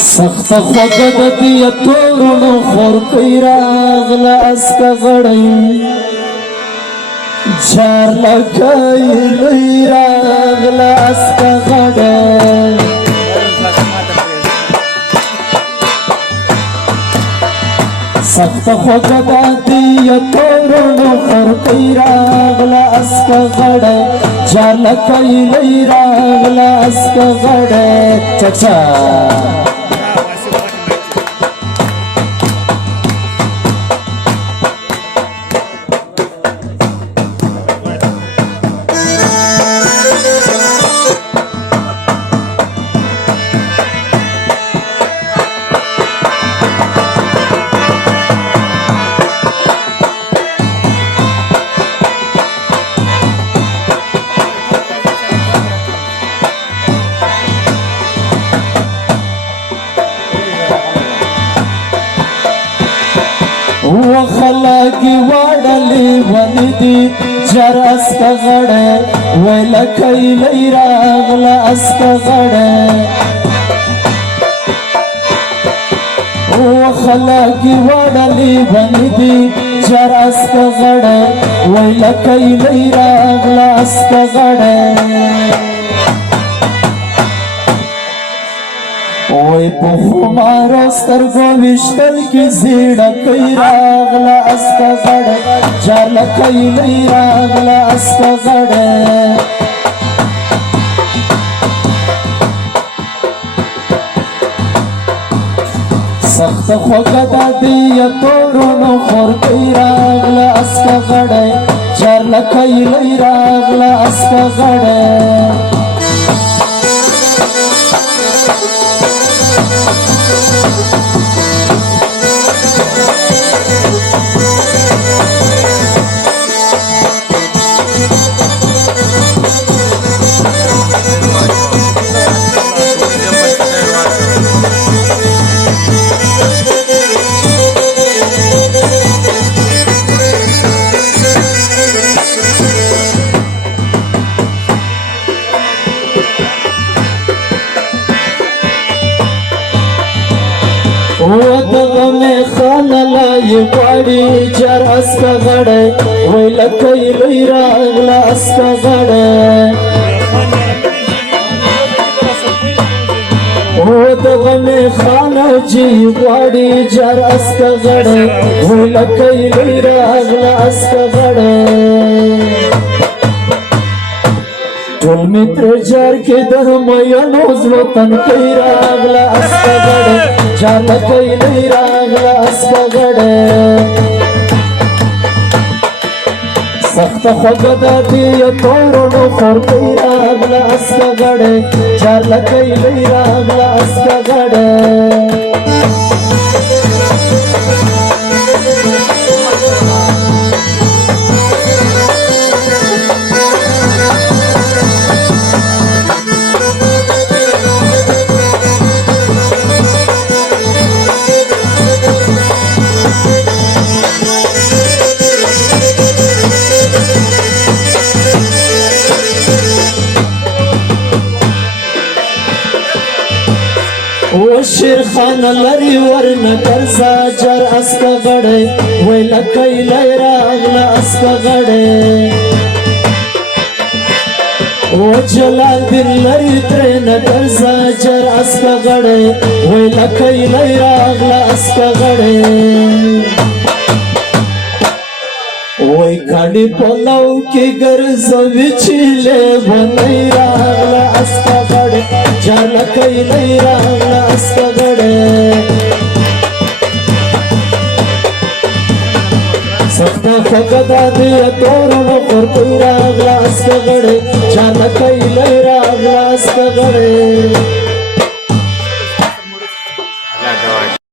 سخت خوږه د دې تورونو خور کوي راغله اسکه غړی جار لکۍ لۍ راغله اسکه غړی سخت خوږه د دې تورونو خور کوي راغله اسکه غړی جار لکۍ لۍ راغله اسکه غړی چچا وخلاقي وړلې ونې دي جر اسکه غړی وی لکۍ لۍ راغله اسکه غړی وخلاقي وړلې ونې دي جر اسکه غړی وی لکۍ لۍ راغله اسکه غړی وی په خمارو سترګو ویشتل کې زیړه کوي راغله اسکه غړی جار لکۍ لۍ راغله اسکه غړی سخت خوږه د دې تورونو خور کوي راغله اسکه غړی جار لکۍ لۍ راغله اسکه غړی ودغه مې خانله یې غواړي جر اسکه غړی وی لکۍ لۍ راغله اسکه غړی ودغه مې خانه چې غواړي جر اسکه غړی وی لکۍ لۍ راغله اسکه غړی ټول مې تر جار کې د میینو زړه تن کوي راغله اسکه غړی جار لکۍ لۍ راغله اسکه غړی سخت خوږه د دې تورونو خور کوي راغله اسکه غړی جار لکۍ لۍ راغله اسکه غړی شیر خان لري ورنه ګرځا جر اسکه غړی وی لکۍ لۍ راغله اسکه غړی جلال دین لري ترېنه ګرځا جر اسکه غړی وی لکۍ لۍ راغله اسکه غړی وی کاڼي پلو کې ګرځوي چې لیونۍ راغله اسکه غړی جار لکۍ لۍ راغله اسکه غړی سخته خوږه د دې تورونو خور کوي راغله اسکه غړی جار لکۍ لۍ راغله اسکه غړی